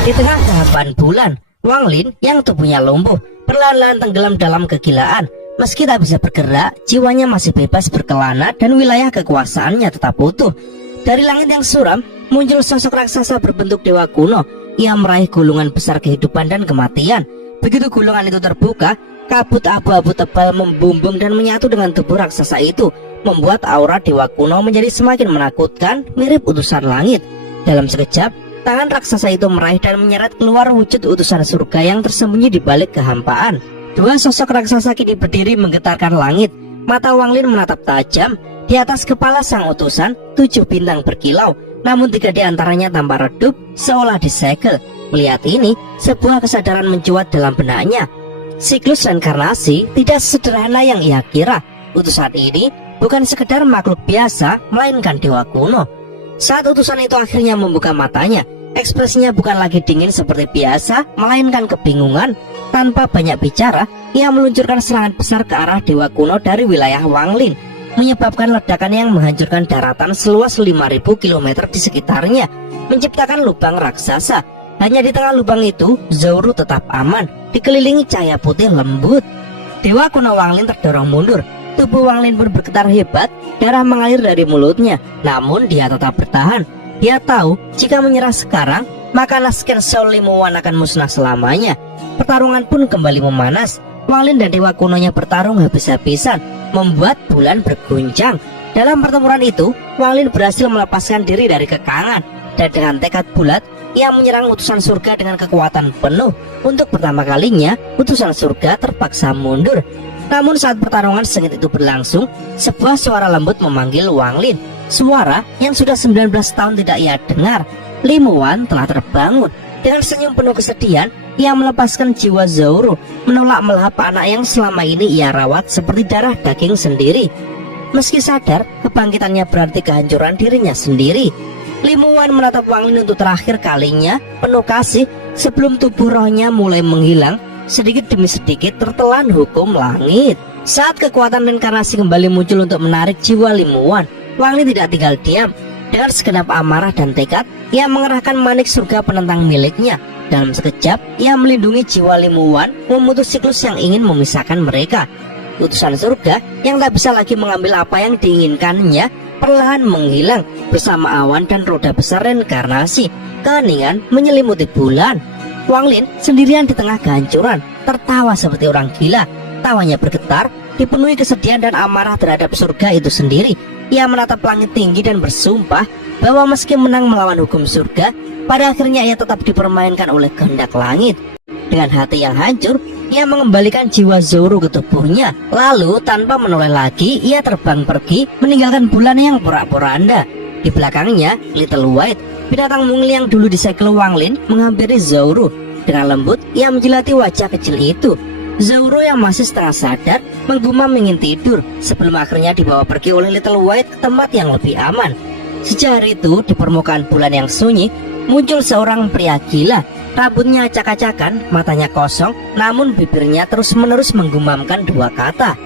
Di tengah kehampaan bulan, Wang Lin yang tubuhnya lumpuh perlahan-lahan tenggelam dalam kegilaan. Meski tak bisa bergerak, jiwanya masih bebas berkelana dan wilayah kekuasaannya tetap utuh. Dari langit yang suram, muncul sosok raksasa berbentuk dewa kuno. Ia meraih gulungan besar kehidupan dan kematian. Begitu gulungan itu terbuka, kabut abu-abu tebal membumbung dan menyatu dengan tubuh raksasa itu, membuat aura dewa kuno menjadi semakin menakutkan, mirip utusan langit. Dalam sekejap, tangan raksasa itu meraih dan menyeret keluar wujud utusan surga yang tersembunyi di balik kehampaan. Dua sosok raksasa kini berdiri menggetarkan langit. Mata Wang Lin menatap tajam. Di atas kepala sang utusan, 7 bintang berkilau, namun 3 di antaranya tampak redup, seolah disegel. Melihat ini, sebuah kesadaran mencuat dalam benaknya. Siklus reinkarnasi tidak sederhana yang ia kira. Utusan ini bukan sekedar makhluk biasa, melainkan dewa kuno. Saat utusan itu akhirnya membuka matanya, ekspresinya bukan lagi dingin seperti biasa, melainkan kebingungan. Tanpa banyak bicara, ia meluncurkan serangan besar ke arah dewa kuno dari wilayah Wang Lin, menyebabkan ledakan yang menghancurkan daratan seluas 5.000 km di sekitarnya, menciptakan lubang raksasa. Hanya di tengah lubang itu, Zouru tetap aman, dikelilingi cahaya putih lembut. Dewa kuno Wang Lin terdorong mundur. Tubuh Wang Lin pun bergetar hebat, darah mengalir dari mulutnya. Namun dia tetap bertahan. Dia tahu jika menyerah sekarang, maka Nasken Soul Limuwan akan musnah selamanya. Pertarungan pun kembali memanas. Wang Lin dan dewa kunonya bertarung habis-habisan, membuat bulan berguncang. Dalam pertempuran itu, Wang Lin berhasil melepaskan diri dari kekangan, dan dengan tekad bulat, ia menyerang utusan surga dengan kekuatan penuh. Untuk pertama kalinya, utusan surga terpaksa mundur. Namun saat pertarungan sengit itu berlangsung, sebuah suara lembut memanggil Wang Lin. Suara yang sudah 19 tahun tidak ia dengar. Limuwan telah terbangun. Dengan senyum penuh kesedihan, ia melepaskan jiwa Zouru, menolak melahap anak yang selama ini ia rawat seperti darah daging sendiri. Meski sadar, kebangkitannya berarti kehancuran dirinya sendiri. Limuwan menatap Wang Lin untuk terakhir kalinya, penuh kasih, sebelum tubuh rohnya mulai menghilang. Sedikit demi sedikit tertelan hukum langit. Saat kekuatan reinkarnasi kembali muncul untuk menarik jiwa Limuwan, Wang Lin tidak tinggal diam. Dengan segenap amarah dan tekad, ia mengerahkan manik surga penentang miliknya. Dalam sekejap, ia melindungi jiwa Limuwan, memutus siklus yang ingin memisahkan mereka. Utusan surga yang tak bisa lagi mengambil apa yang diinginkannya perlahan menghilang bersama awan dan roda besar reinkarnasi. Keheningan menyelimuti bulan. Wang Lin sendirian di tengah kehancuran, tertawa seperti orang gila. Tawanya bergetar, dipenuhi kesedihan dan amarah terhadap surga itu sendiri. Ia menatap langit tinggi dan bersumpah bahwa meski menang melawan hukum surga, pada akhirnya ia tetap dipermainkan oleh kehendak langit. Dengan hati yang hancur, ia mengembalikan jiwa Zouru ke tubuhnya. Lalu tanpa menoleh lagi, ia terbang pergi, meninggalkan bulan yang porak-poranda. Di belakangnya, Little White, binatang mungil yang dulu disegel Wang Lin, menghampiri Zouru. Dengan lembut, ia menjilati wajah kecil itu. Zouru yang masih setengah sadar menggumam ingin tidur sebelum akhirnya dibawa pergi oleh Little White ke tempat yang lebih aman. Sejak hari itu, di permukaan bulan yang sunyi, muncul seorang pria gila. Rambutnya acak-acakan, matanya kosong, namun bibirnya terus-menerus menggumamkan 2 kata,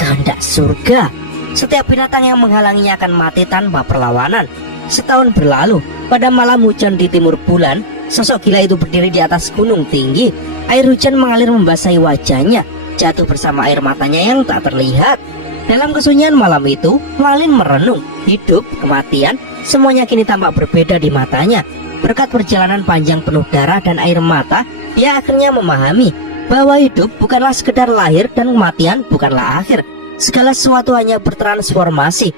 kehendak surga. Setiap binatang yang menghalanginya akan mati tanpa perlawanan. Setahun berlalu, pada malam hujan di timur bulan, sosok gila itu berdiri di atas gunung tinggi. Air hujan mengalir membasahi wajahnya, jatuh bersama air matanya yang tak terlihat. Dalam kesunyian malam itu, Wang Lin merenung, hidup, kematian, semuanya kini tampak berbeda di matanya. Berkat perjalanan panjang penuh darah dan air mata, dia akhirnya memahami bahwa hidup bukanlah sekedar lahir dan kematian bukanlah akhir. Segala sesuatu hanya bertransformasi,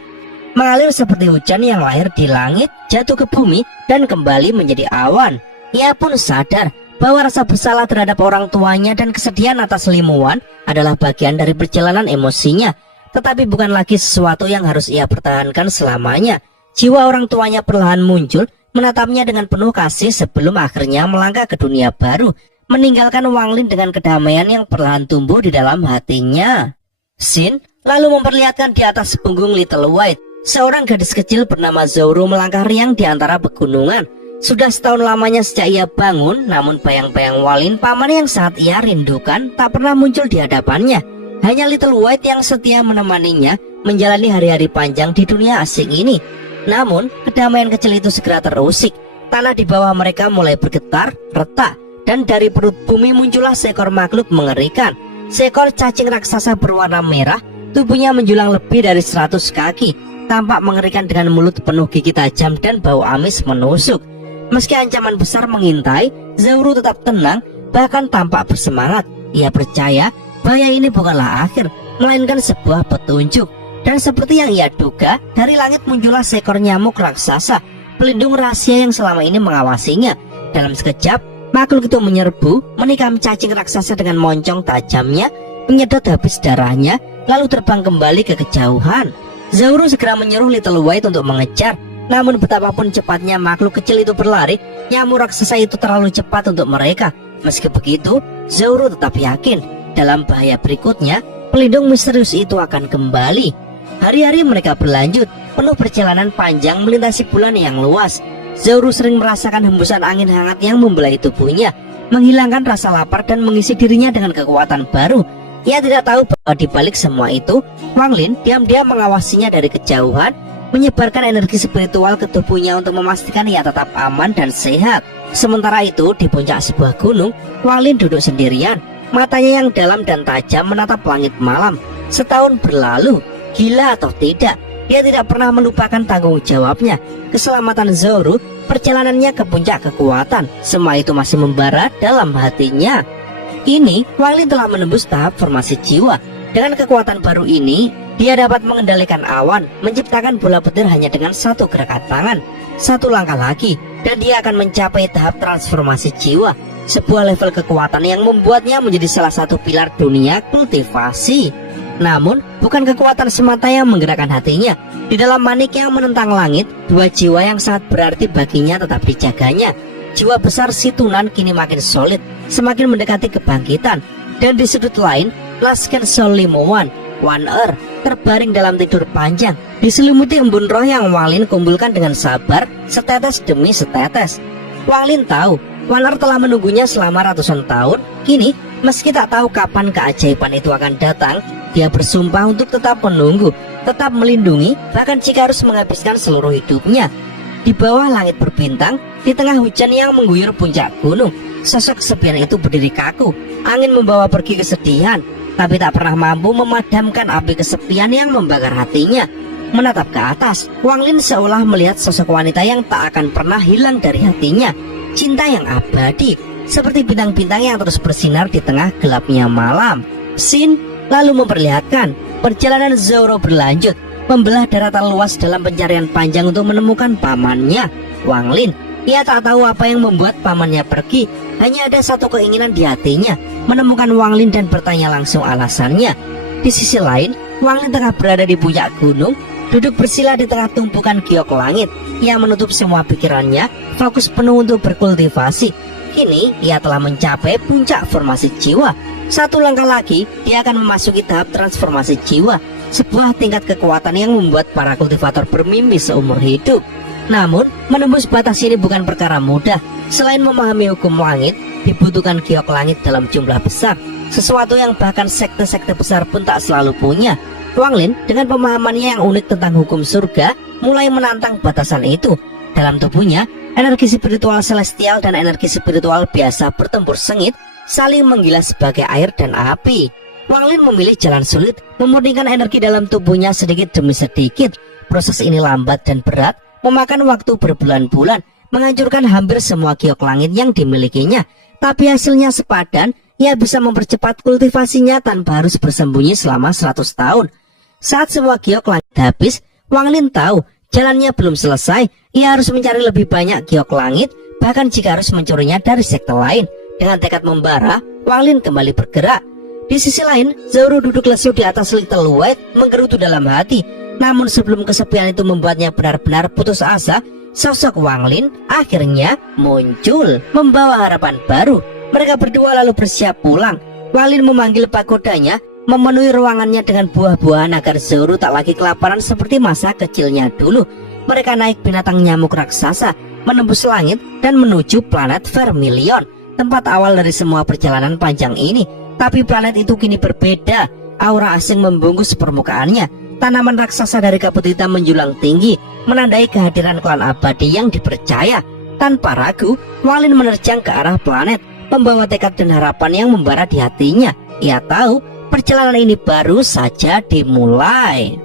mengalir seperti hujan yang lahir di langit, jatuh ke bumi, dan kembali menjadi awan. Ia pun sadar bahwa rasa bersalah terhadap orang tuanya dan kesedihan atas Limuwan adalah bagian dari perjalanan emosinya, tetapi bukan lagi sesuatu yang harus ia pertahankan selamanya. Jiwa orang tuanya perlahan muncul, menatapnya dengan penuh kasih sebelum akhirnya melangkah ke dunia baru, meninggalkan Wang Lin dengan kedamaian yang perlahan tumbuh di dalam hatinya. Sin lalu memperlihatkan di atas punggung Little White, seorang gadis kecil bernama Zouru melangkah riang di antara pegunungan. Sudah setahun lamanya sejak ia bangun, namun bayang-bayang Wang Lin, paman yang sangat ia rindukan, tak pernah muncul di hadapannya. Hanya Little White yang setia menemaninya menjalani hari-hari panjang di dunia asing ini. Namun, kedamaian kecil itu segera terusik. Tanah di bawah mereka mulai bergetar, retak, dan dari perut bumi muncullah seekor makhluk mengerikan. Seekor cacing raksasa berwarna merah, tubuhnya menjulang lebih dari 100 kaki, tampak mengerikan dengan mulut penuh gigi tajam dan bau amis menusuk. Meski ancaman besar mengintai, Zauru tetap tenang, bahkan tampak bersemangat. Ia percaya bahaya ini bukanlah akhir, melainkan sebuah petunjuk. Dan seperti yang ia duga, dari langit muncullah seekor nyamuk raksasa, pelindung rahasia yang selama ini mengawasinya. Dalam sekejap, makhluk itu menyerbu, menikam cacing raksasa dengan moncong tajamnya, menyedot habis darahnya, lalu terbang kembali ke kejauhan. Zauru segera menyuruh Little White untuk mengejar. Namun betapapun cepatnya makhluk kecil itu berlari, nyamuk raksasa itu terlalu cepat untuk mereka. Meski begitu, Zauru tetap yakin dalam bahaya berikutnya, pelindung misterius itu akan kembali. Hari-hari mereka berlanjut, penuh perjalanan panjang melintasi bulan yang luas. Zauru sering merasakan hembusan angin hangat yang membelai tubuhnya, menghilangkan rasa lapar dan mengisi dirinya dengan kekuatan baru. Ia tidak tahu bahwa di balik semua itu, Wang Lin diam-diam mengawasinya dari kejauhan, menyebarkan energi spiritual ke tubuhnya untuk memastikan ia tetap aman dan sehat. Sementara itu, di puncak sebuah gunung, Wang Lin duduk sendirian, matanya yang dalam dan tajam menatap langit malam. Setahun berlalu, gila atau tidak, dia tidak pernah melupakan tanggung jawabnya. Keselamatan Zauru, perjalanannya ke puncak kekuatan, semua itu masih membara dalam hatinya. Kini, Wang Lin telah menembus tahap formasi jiwa. Dengan kekuatan baru ini, dia dapat mengendalikan awan, menciptakan bola petir hanya dengan satu gerakan tangan. Satu langkah lagi, dan dia akan mencapai tahap transformasi jiwa, sebuah level kekuatan yang membuatnya menjadi salah satu pilar dunia kultivasi. Namun, bukan kekuatan semata yang menggerakkan hatinya. Di dalam manik yang menentang langit, dua jiwa yang sangat berarti baginya tetap dijaganya. Jiwa besar si Tunan kini makin solid, semakin mendekati kebangkitan. Dan di sudut lain, Lasken Soul Limowan, One Earth, terbaring dalam tidur panjang, diselimuti embun roh yang Wang Lin kumpulkan dengan sabar, setetes demi setetes. Wang Lin tahu, One Earth telah menunggunya selama ratusan tahun. Kini, meski tak tahu kapan keajaiban itu akan datang, dia bersumpah untuk tetap menunggu, tetap melindungi, bahkan jika harus menghabiskan seluruh hidupnya. Di bawah langit berbintang, di tengah hujan yang mengguyur puncak gunung, sosok kesepian itu berdiri kaku. Angin membawa pergi kesedihan, tapi tak pernah mampu memadamkan api kesepian yang membakar hatinya. Menatap ke atas, Wang Lin seolah melihat sosok wanita yang tak akan pernah hilang dari hatinya. Cinta yang abadi, seperti bintang-bintang yang terus bersinar di tengah gelapnya malam. Scene lalu memperlihatkan perjalanan Zauru berlanjut, membelah daratan luas dalam pencarian panjang untuk menemukan pamannya, Wang Lin. Ia tak tahu apa yang membuat pamannya pergi. Hanya ada satu keinginan di hatinya, menemukan Wang Lin dan bertanya langsung alasannya. Di sisi lain, Wang Lin tengah berada di puncak gunung, duduk bersila di tengah tumpukan giok langit. Ia menutup semua pikirannya, fokus penuh untuk berkultivasi. Kini, ia telah mencapai puncak formasi jiwa. Satu langkah lagi, dia akan memasuki tahap transformasi jiwa, sebuah tingkat kekuatan yang membuat para kultivator bermimpi seumur hidup. Namun, menembus batas ini bukan perkara mudah. Selain memahami hukum langit, dibutuhkan giok langit dalam jumlah besar, sesuatu yang bahkan sekte-sekte besar pun tak selalu punya. Wang Lin dengan pemahamannya yang unik tentang hukum surga, mulai menantang batasan itu. Dalam tubuhnya, energi spiritual celestial dan energi spiritual biasa bertempur sengit, saling menggilas sebagai air dan api. Wang Lin memilih jalan sulit, memurnikan energi dalam tubuhnya sedikit demi sedikit. Proses ini lambat dan berat, memakan waktu berbulan-bulan, menghancurkan hampir semua giok langit yang dimilikinya. Tapi hasilnya sepadan, ia bisa mempercepat kultivasinya tanpa harus bersembunyi selama 100 tahun. Saat semua giok langit habis, Wang Lin tahu jalannya belum selesai. Ia harus mencari lebih banyak giok langit, bahkan jika harus mencurinya dari sekte lain. Dengan tekad membara, Wang Lin kembali bergerak. Di sisi lain, Zauru duduk lesu di atas Little White, menggerutu dalam hati. Namun sebelum kesepian itu membuatnya benar-benar putus asa, sosok Wang Lin akhirnya muncul, membawa harapan baru. Mereka berdua lalu bersiap pulang. Wang Lin memanggil pagodanya, memenuhi ruangannya dengan buah-buahan agar Zauru tak lagi kelaparan seperti masa kecilnya dulu. Mereka naik binatang nyamuk raksasa, menembus langit dan menuju planet Vermilion, tempat awal dari semua perjalanan panjang ini. Tapi planet itu kini berbeda. Aura asing membungkus permukaannya. Tanaman raksasa dari kabut hitam menjulang tinggi, menandai kehadiran klan abadi yang dipercaya. Tanpa ragu, Wang Lin menerjang ke arah planet, membawa tekad dan harapan yang membara di hatinya. Ia tahu perjalanan ini baru saja dimulai.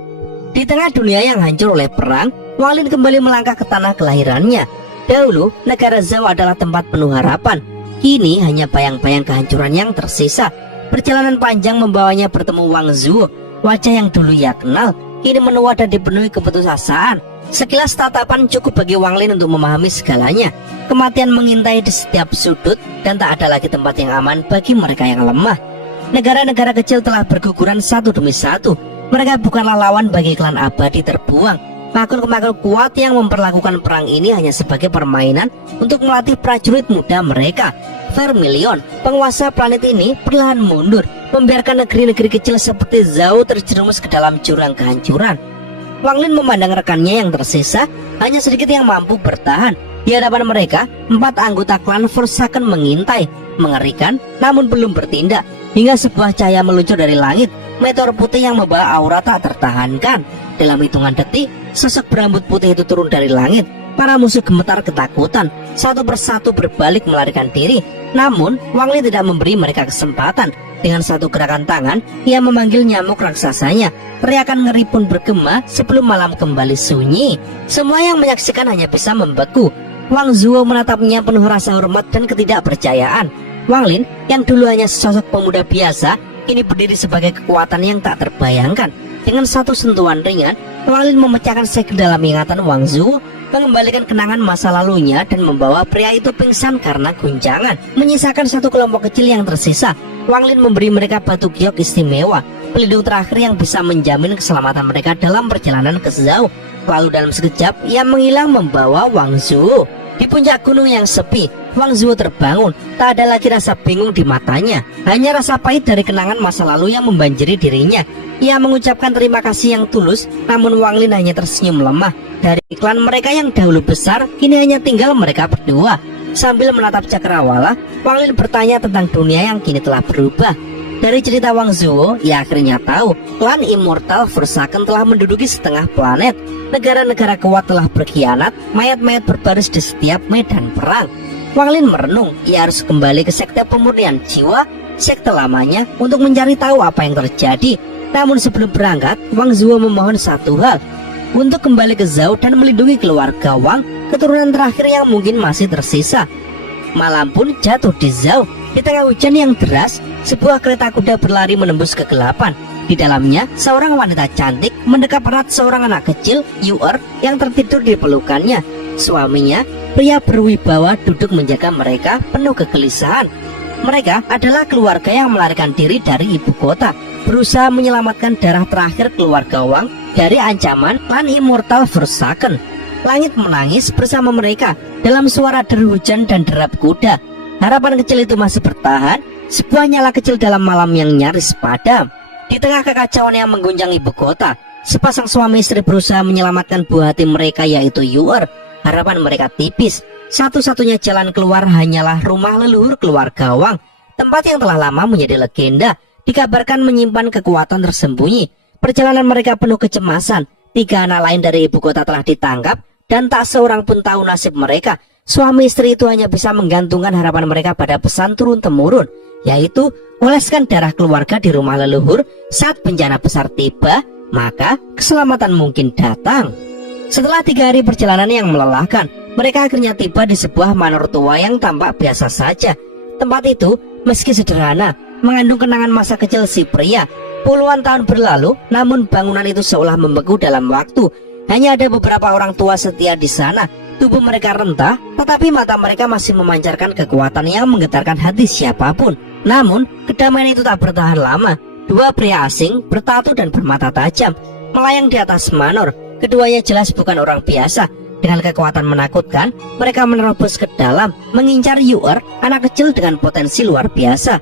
Di tengah dunia yang hancur oleh perang, Wang Lin kembali melangkah ke tanah kelahirannya. Dahulu, negara Zhou adalah tempat penuh harapan. Kini hanya bayang-bayang kehancuran yang tersisa. Perjalanan panjang membawanya bertemu Wang Zuo. Wajah yang dulu ia kenal, kini menua dan dipenuhi keputusasaan. Sekilas tatapan cukup bagi Wang Lin untuk memahami segalanya. Kematian mengintai di setiap sudut, dan tak ada lagi tempat yang aman bagi mereka yang lemah. Negara-negara kecil telah berguguran satu demi satu. Mereka bukanlah lawan bagi klan abadi terbuang. Makhluk-makhluk kuat yang memperlakukan perang ini hanya sebagai permainan untuk melatih prajurit muda mereka. Vermilion, penguasa planet ini, perlahan mundur, membiarkan negeri-negeri kecil seperti Zhou terjerumus ke dalam jurang kehancuran. Wang Lin memandang rekannya yang tersisa, hanya sedikit yang mampu bertahan. Di hadapan mereka, 4 anggota klan Forsaken mengintai. Mengerikan, namun belum bertindak. Hingga sebuah cahaya meluncur dari langit. Meteor putih yang membawa aura tak tertahankan. Dalam hitungan detik, sosok berambut putih itu turun dari langit. Para musuh gemetar ketakutan, satu persatu berbalik melarikan diri. Namun, Wang Lin tidak memberi mereka kesempatan. Dengan satu gerakan tangan, ia memanggil nyamuk raksasanya. Teriakan ngeri pun bergema sebelum malam kembali sunyi. Semua yang menyaksikan hanya bisa membeku. Wang Zuo menatapnya penuh rasa hormat dan ketidakpercayaan. Wang Lin, yang dulu hanya sosok pemuda biasa, kini berdiri sebagai kekuatan yang tak terbayangkan. Dengan satu sentuhan ringan, Wang Lin memecahkan segel dalam ingatan Wang Zuo, mengembalikan kenangan masa lalunya dan membawa pria itu pingsan karena guncangan. Menyisakan satu kelompok kecil yang tersisa, Wang Lin memberi mereka batu giok istimewa, pelindung terakhir yang bisa menjamin keselamatan mereka dalam perjalanan ke Zhou. Lalu dalam sekejap, ia menghilang membawa Wang Zuo. Di puncak gunung yang sepi, Wang Zuo terbangun. Tak ada lagi rasa bingung di matanya, hanya rasa pahit dari kenangan masa lalu yang membanjiri dirinya. Ia mengucapkan terima kasih yang tulus, namun Wang Lin hanya tersenyum lemah. Dari klan mereka yang dahulu besar, kini hanya tinggal mereka berdua. Sambil menatap cakrawala, Wang Lin bertanya tentang dunia yang kini telah berubah. Dari cerita Wang Zuo, ia akhirnya tahu klan Immortal Forsaken telah menduduki setengah planet. Negara-negara kuat telah berkhianat, mayat-mayat berbaris di setiap medan perang. Wang Lin merenung, ia harus kembali ke sekte pemurnian jiwa, sekte lamanya, untuk mencari tahu apa yang terjadi. Namun sebelum berangkat, Wang Zuo memohon satu hal, untuk kembali ke Zhou dan melindungi keluarga Wang, keturunan terakhir yang mungkin masih tersisa. Malam pun jatuh di Zhou. Di tengah hujan yang deras, sebuah kereta kuda berlari menembus kegelapan. Di dalamnya, seorang wanita cantik mendekap erat seorang anak kecil, Yuer, yang tertidur di pelukannya. Suaminya, pria berwibawa, duduk menjaga mereka penuh kegelisahan. Mereka adalah keluarga yang melarikan diri dari ibu kota, berusaha menyelamatkan darah terakhir keluarga Wang dari ancaman klan Immortal Forsaken. Langit menangis bersama mereka dalam suara deru hujan dan derap kuda. Harapan kecil itu masih bertahan, sebuah nyala kecil dalam malam yang nyaris padam. Di tengah kekacauan yang mengguncang ibu kota, sepasang suami istri berusaha menyelamatkan buah hati mereka, yaitu Yuer. Harapan mereka tipis. Satu-satunya jalan keluar hanyalah rumah leluhur keluarga Wang, tempat yang telah lama menjadi legenda, dikabarkan menyimpan kekuatan tersembunyi. Perjalanan mereka penuh kecemasan. 3 anak lain dari ibu kota telah ditangkap, dan tak seorang pun tahu nasib mereka. Suami istri itu hanya bisa menggantungkan harapan mereka pada pesan turun-temurun, yaitu oleskan darah keluarga di rumah leluhur. Saat bencana besar tiba, maka keselamatan mungkin datang. Setelah 3 hari perjalanan yang melelahkan, mereka akhirnya tiba di sebuah manor tua yang tampak biasa saja. Tempat itu, meski sederhana, mengandung kenangan masa kecil si pria. Puluhan tahun berlalu, namun bangunan itu seolah membeku dalam waktu. Hanya ada beberapa orang tua setia di sana. Tubuh mereka rentah, tetapi mata mereka masih memancarkan kekuatan yang menggetarkan hati siapapun. Namun, kedamaian itu tak bertahan lama. 2 pria asing, bertatu dan bermata tajam, melayang di atas manor. Keduanya jelas bukan orang biasa. Dengan kekuatan menakutkan, mereka menerobos ke dalam, mengincar Yuer, anak kecil dengan potensi luar biasa.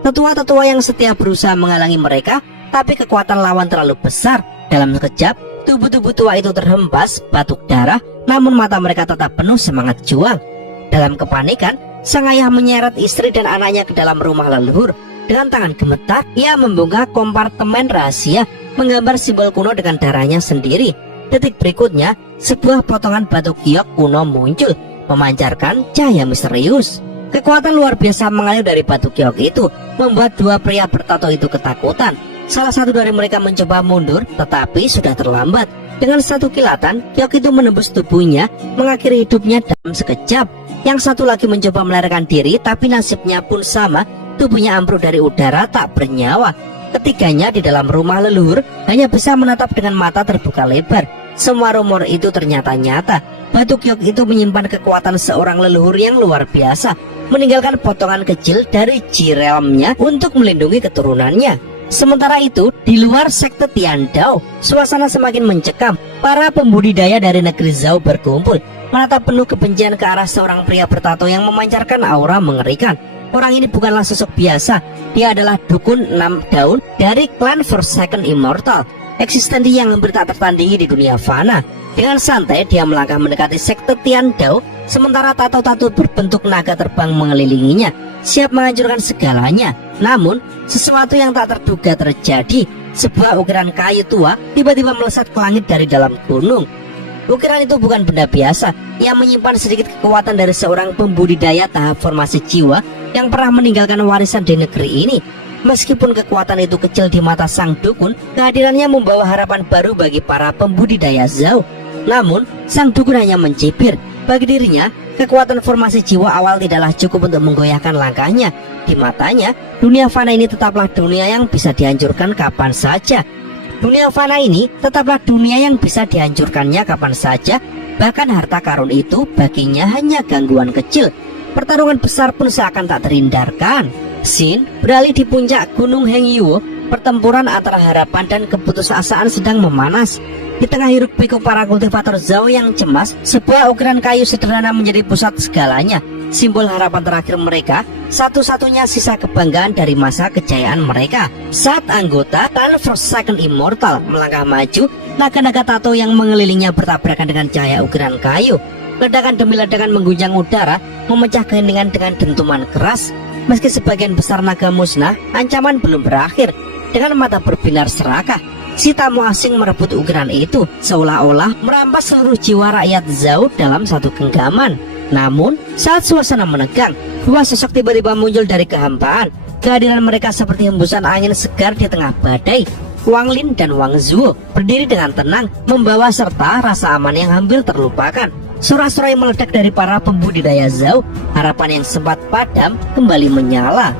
Tetua-tetua yang setia berusaha menghalangi mereka, tapi kekuatan lawan terlalu besar. Dalam sekejap, tubuh-tubuh tua itu terhempas, batuk darah, namun mata mereka tetap penuh semangat juang. Dalam kepanikan, sang ayah menyeret istri dan anaknya ke dalam rumah leluhur. Dengan tangan gemetar, ia membuka kompartemen rahasia, menggambar simbol kuno dengan darahnya sendiri. Detik berikutnya, sebuah potongan batu giok kuno muncul. memancarkan cahaya misterius. Kekuatan luar biasa mengalir dari batu giok itu membuat dua pria bertato itu ketakutan. Salah satu dari mereka mencoba mundur, tetapi sudah terlambat. Dengan satu kilatan, giok itu menembus tubuhnya, mengakhiri hidupnya dalam sekejap. Yang satu lagi mencoba melarikan diri, tapi nasibnya pun sama, tubuhnya ambruk dari udara tak bernyawa. Ketiganya di dalam rumah leluhur hanya bisa menatap dengan mata terbuka lebar. Semua rumor itu ternyata nyata. Batu giok itu menyimpan kekuatan seorang leluhur yang luar biasa, meninggalkan potongan kecil dari Ji realmnya untuk melindungi keturunannya. Sementara itu, di luar sekte Tiandao, suasana semakin mencekam. Para pembudidaya dari negeri Zhao berkumpul, menatap penuh kebencian ke arah seorang pria bertato yang memancarkan aura mengerikan. Orang ini bukanlah sosok biasa, dia adalah dukun 6 daun dari klan Forsaken Immortal, eksistensi yang hampir tak tertandingi di dunia fana. Dengan santai dia melangkah mendekati sekte Tiandao, sementara tato-tato berbentuk naga terbang mengelilinginya, siap menghancurkan segalanya. Namun, sesuatu yang tak terduga terjadi. Sebuah ukiran kayu tua tiba-tiba melesat ke langit dari dalam gunung. Ukiran itu bukan benda biasa, yang menyimpan sedikit kekuatan dari seorang pembudidaya tahap formasi jiwa yang pernah meninggalkan warisan di negeri ini. Meskipun kekuatan itu kecil di mata sang dukun, kehadirannya membawa harapan baru bagi para pembudidaya Zhao. Namun, sang dukun hanya mencibir. Bagi dirinya, kekuatan formasi jiwa awal tidaklah cukup untuk menggoyahkan langkahnya. Di matanya, dunia fana ini tetaplah dunia yang bisa dihancurkan kapan saja. Dunia fana ini tetaplah dunia yang bisa dihancurkannya kapan saja. Bahkan harta karun itu baginya hanya gangguan kecil. Pertarungan besar pun seakan tak terhindarkan. Xin beralih di puncak Gunung Hengyuo. Pertempuran antara harapan dan keputusasaan sedang memanas. Di tengah hiruk pikuk para kultivator Zhao yang cemas, sebuah ukiran kayu sederhana menjadi pusat segalanya. Simbol harapan terakhir mereka, satu-satunya sisa kebanggaan dari masa kejayaan mereka. Saat anggota klan Forsaken Immortal melangkah maju, naga-naga tato yang mengelilingnya bertabrakan dengan cahaya ukiran kayu. Ledakan demi ledakan mengguncang udara, memecah keheningan dengan dentuman keras. Meski sebagian besar naga musnah, ancaman belum berakhir. Dengan mata berbinar serakah, si tamu asing merebut ukiran itu, seolah-olah merampas seluruh jiwa rakyat Zhao dalam satu genggaman. Namun, saat suasana menegang, dua sosok tiba-tiba muncul dari kehampaan. Kehadiran mereka seperti hembusan angin segar di tengah badai. Wang Lin dan Wang Zuo berdiri dengan tenang, membawa serta rasa aman yang hampir terlupakan. Sorak-sorai meledak dari para pembudidaya Zhao. Harapan yang sempat padam kembali menyala.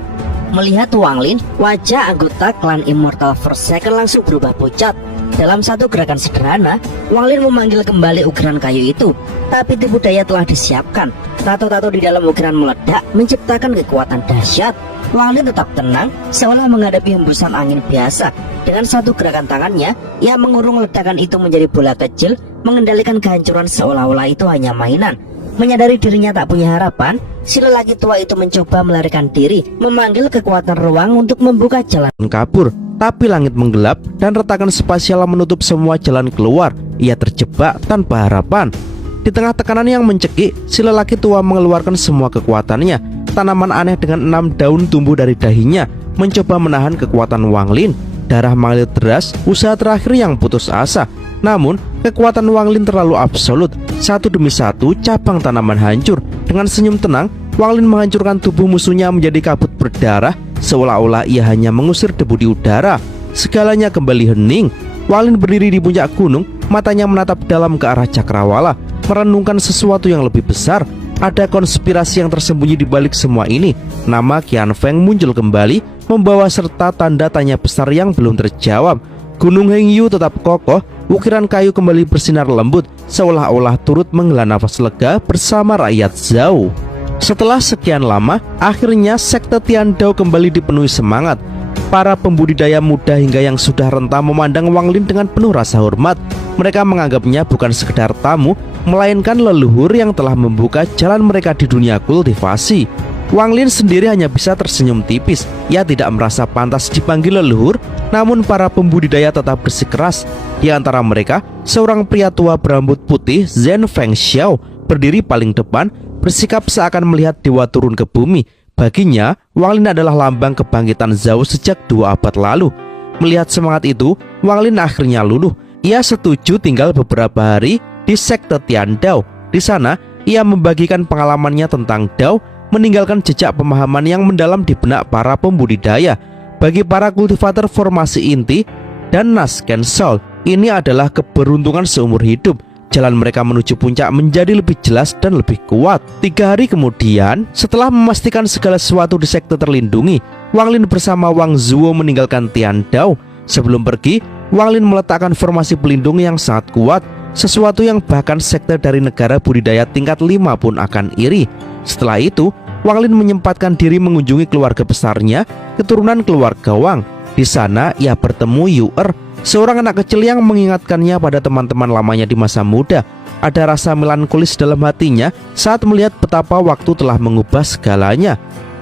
Melihat Wang Lin, wajah anggota klan Immortal Forsaken langsung berubah pucat. Dalam satu gerakan sederhana, Wang Lin memanggil kembali ukiran kayu itu. Tapi tipu daya telah disiapkan. Tato-tato di dalam ukiran meledak, menciptakan kekuatan dahsyat. Wang Lin tetap tenang, seolah menghadapi hembusan angin biasa. Dengan satu gerakan tangannya, ia mengurung ledakan itu menjadi bola kecil, mengendalikan kehancuran seolah-olah itu hanya mainan. Menyadari dirinya tak punya harapan, si lelaki tua itu mencoba melarikan diri, memanggil kekuatan ruang untuk membuka jalan kabur. Tapi langit menggelap dan retakan spasial menutup semua jalan keluar. Ia terjebak tanpa harapan. Di tengah tekanan yang mencekik, si lelaki tua mengeluarkan semua kekuatannya. Tanaman aneh dengan 6 daun tumbuh dari dahinya, mencoba menahan kekuatan Wang Lin. Darah mengalir deras, usaha terakhir yang putus asa. Namun, kekuatan Wang Lin terlalu absolut. Satu demi satu, cabang tanaman hancur. Dengan senyum tenang, Wang Lin menghancurkan tubuh musuhnya menjadi kabut berdarah, seolah-olah ia hanya mengusir debu di udara. Segalanya kembali hening. Wang Lin berdiri di puncak gunung, matanya menatap dalam ke arah cakrawala, merenungkan sesuatu yang lebih besar. Ada konspirasi yang tersembunyi di balik semua ini. Nama Qian Feng muncul kembali, membawa serta tanda tanya besar yang belum terjawab. Gunung Hengyu tetap kokoh, ukiran kayu kembali bersinar lembut, seolah-olah turut menghela nafas lega bersama rakyat Zhao. Setelah sekian lama, akhirnya sekte Tiandao kembali dipenuhi semangat. Para pembudidaya muda hingga yang sudah renta memandang Wang Lin dengan penuh rasa hormat. Mereka menganggapnya bukan sekedar tamu, melainkan leluhur yang telah membuka jalan mereka di dunia kultivasi. Wang Lin sendiri hanya bisa tersenyum tipis. Ia tidak merasa pantas dipanggil leluhur, namun para pembudidaya tetap bersikeras. Di antara mereka, seorang pria tua berambut putih, Zhen Fengxiao, berdiri paling depan, bersikap seakan melihat dewa turun ke bumi. Baginya, Wang Lin adalah lambang kebangkitan Zhao sejak 2 abad lalu. Melihat semangat itu, Wang Lin akhirnya luluh. Ia setuju tinggal beberapa hari di sekte Tiandao. Di sana, ia membagikan pengalamannya tentang Dao, meninggalkan jejak pemahaman yang mendalam di benak para pembudidaya. Bagi para kultivator formasi inti dan Nasken Soul, ini adalah keberuntungan seumur hidup. Jalan mereka menuju puncak menjadi lebih jelas dan lebih kuat. 3 hari kemudian, setelah memastikan segala sesuatu di sekte terlindungi, Wang Lin bersama Wang Zuo meninggalkan Tian Dao. Sebelum pergi, Wang Lin meletakkan formasi pelindung yang sangat kuat, sesuatu yang bahkan sekte dari negara budidaya tingkat 5 pun akan iri. Setelah itu, Wang Lin menyempatkan diri mengunjungi keluarga besarnya, keturunan keluarga Wang. Di sana ia bertemu Yu seorang anak kecil yang mengingatkannya pada teman-teman lamanya di masa muda. Ada rasa melankolis dalam hatinya saat melihat betapa waktu telah mengubah segalanya.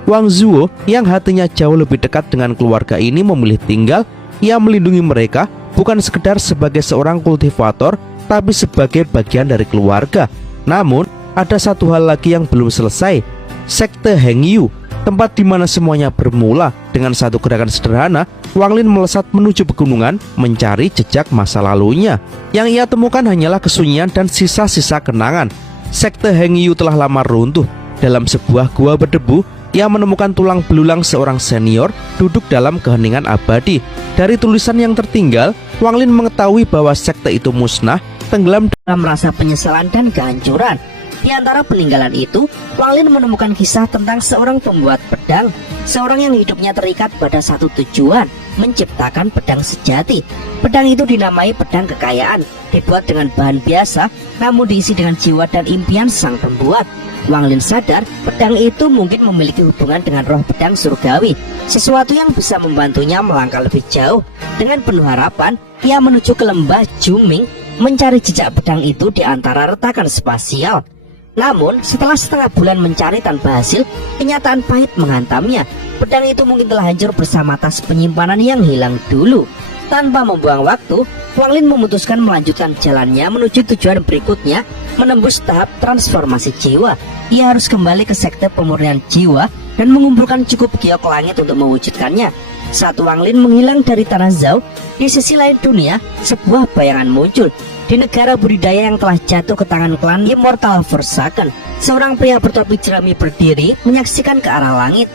Wang Zuo yang hatinya jauh lebih dekat dengan keluarga ini memilih tinggal. Ia melindungi mereka bukan sekedar sebagai seorang kultivator, tapi sebagai bagian dari keluarga. Namun, ada satu hal lagi yang belum selesai. Sekte Heng Yu, tempat di mana semuanya bermula. Dengan satu gerakan sederhana, Wang Lin melesat menuju pegunungan mencari jejak masa lalunya. Yang ia temukan hanyalah kesunyian dan sisa-sisa kenangan. Sekte Heng Yu telah lama runtuh. Dalam sebuah gua berdebu, ia menemukan tulang belulang seorang senior duduk dalam keheningan abadi. Dari tulisan yang tertinggal, Wang Lin mengetahui bahwa sekte itu musnah, tenggelam dalam rasa penyesalan dan kehancuran. Di antara peninggalan itu, Wang Lin menemukan kisah tentang seorang pembuat pedang, seorang yang hidupnya terikat pada satu tujuan, menciptakan pedang sejati. Pedang itu dinamai pedang kekayaan, dibuat dengan bahan biasa, namun diisi dengan jiwa dan impian sang pembuat. Wang Lin sadar pedang itu mungkin memiliki hubungan dengan roh pedang surgawi, sesuatu yang bisa membantunya melangkah lebih jauh. Dengan penuh harapan, ia menuju ke lembah Juming mencari jejak pedang itu di antara retakan spasial. Namun, setelah setengah bulan mencari tanpa hasil, kenyataan pahit menghantamnya. Pedang itu mungkin telah hancur bersama tas penyimpanan yang hilang dulu. Tanpa membuang waktu, Wang Lin memutuskan melanjutkan jalannya menuju tujuan berikutnya, menembus tahap transformasi jiwa. Ia harus kembali ke sekte pemurnian jiwa dan mengumpulkan cukup giok langit untuk mewujudkannya. Saat Wang Lin menghilang dari tanah Zhao, di sisi lain dunia, sebuah bayangan muncul. Di negara budidaya yang telah jatuh ke tangan klan Immortal Forsaken, seorang pria bertopi jerami berdiri menyaksikan ke arah langit.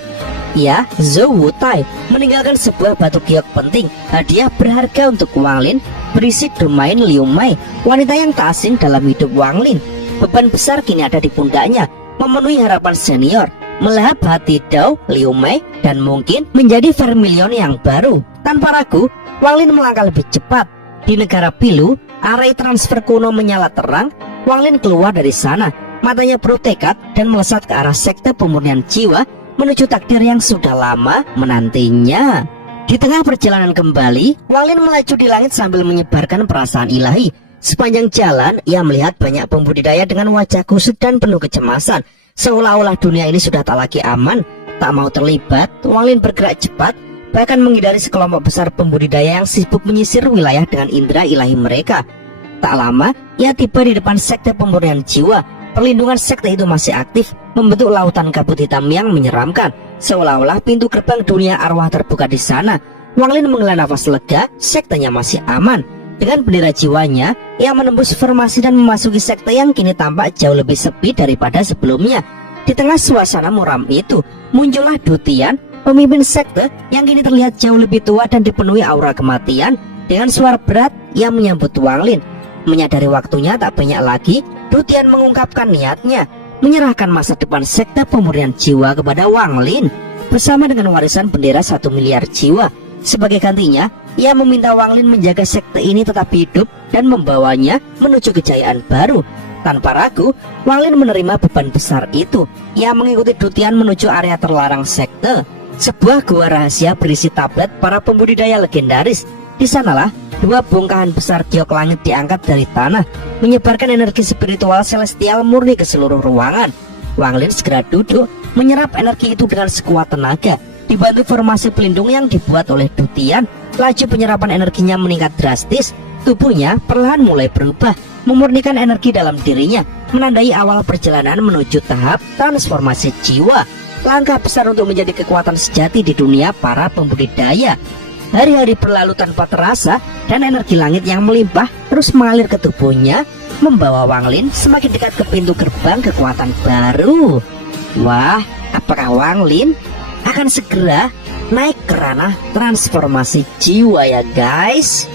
Ia, Zhou Wutai, meninggalkan sebuah batu giok penting, hadiah berharga untuk Wang Lin, berisi domain Liu Mei, wanita yang tak asing dalam hidup Wang Lin. Beban besar kini ada di pundaknya, memenuhi harapan senior, melahap hati Dao, Liu Mei, dan mungkin menjadi Vermilion yang baru. Tanpa ragu, Wang Lin melangkah lebih cepat. Di negara Pilu, arai transfer kuno menyala terang. Wang Lin keluar dari sana, matanya bertekad dan melesat ke arah sekte pemurnian jiwa, menuju takdir yang sudah lama menantinya. Di tengah perjalanan kembali, Wang Lin melaju di langit sambil menyebarkan perasaan ilahi. Sepanjang jalan, ia melihat banyak pembudidaya dengan wajah kusut dan penuh kecemasan, seolah-olah dunia ini sudah tak lagi aman. Tak mau terlibat, Wang Lin bergerak cepat, bahkan menghindari sekelompok besar pembudidaya yang sibuk menyisir wilayah dengan indera ilahi mereka. Tak lama, ia tiba di depan sekte pemurnian jiwa. Perlindungan sekte itu masih aktif, membentuk lautan kabut hitam yang menyeramkan, seolah-olah pintu gerbang dunia arwah terbuka di sana. Wang Lin menghela nafas lega, sektenya masih aman. Dengan bendera jiwanya, ia menembus formasi dan memasuki sekte yang kini tampak jauh lebih sepi daripada sebelumnya. Di tengah suasana muram itu, muncullah Dutian, pemimpin sekte yang kini terlihat jauh lebih tua dan dipenuhi aura kematian. Dengan suara berat, ia menyambut Wang Lin. Menyadari waktunya tak banyak lagi, Dutian mengungkapkan niatnya menyerahkan masa depan sekte pemurnian jiwa kepada Wang Lin bersama dengan warisan bendera 1 miliar jiwa. Sebagai gantinya, ia meminta Wang Lin menjaga sekte ini tetap hidup dan membawanya menuju kejayaan baru. Tanpa ragu, Wang Lin menerima beban besar itu. Ia mengikuti Dutian menuju area terlarang sekte, sebuah gua rahasia berisi tablet para pembudidaya legendaris. Di sanalah 2 bongkahan besar giok langit diangkat dari tanah, menyebarkan energi spiritual celestial murni ke seluruh ruangan. Wang Lin segera duduk, menyerap energi itu dengan sekuat tenaga. Dibantu formasi pelindung yang dibuat oleh Dutian, laju penyerapan energinya meningkat drastis. Tubuhnya perlahan mulai berubah, memurnikan energi dalam dirinya, menandai awal perjalanan menuju tahap transformasi jiwa. Langkah besar untuk menjadi kekuatan sejati di dunia para pembudidaya. Hari-hari berlalu tanpa terasa, dan energi langit yang melimpah terus mengalir ke tubuhnya. membawa Wang Lin semakin dekat ke pintu gerbang kekuatan baru. Wah, apakah Wang Lin akan segera naik ke ranah transformasi jiwa ya guys?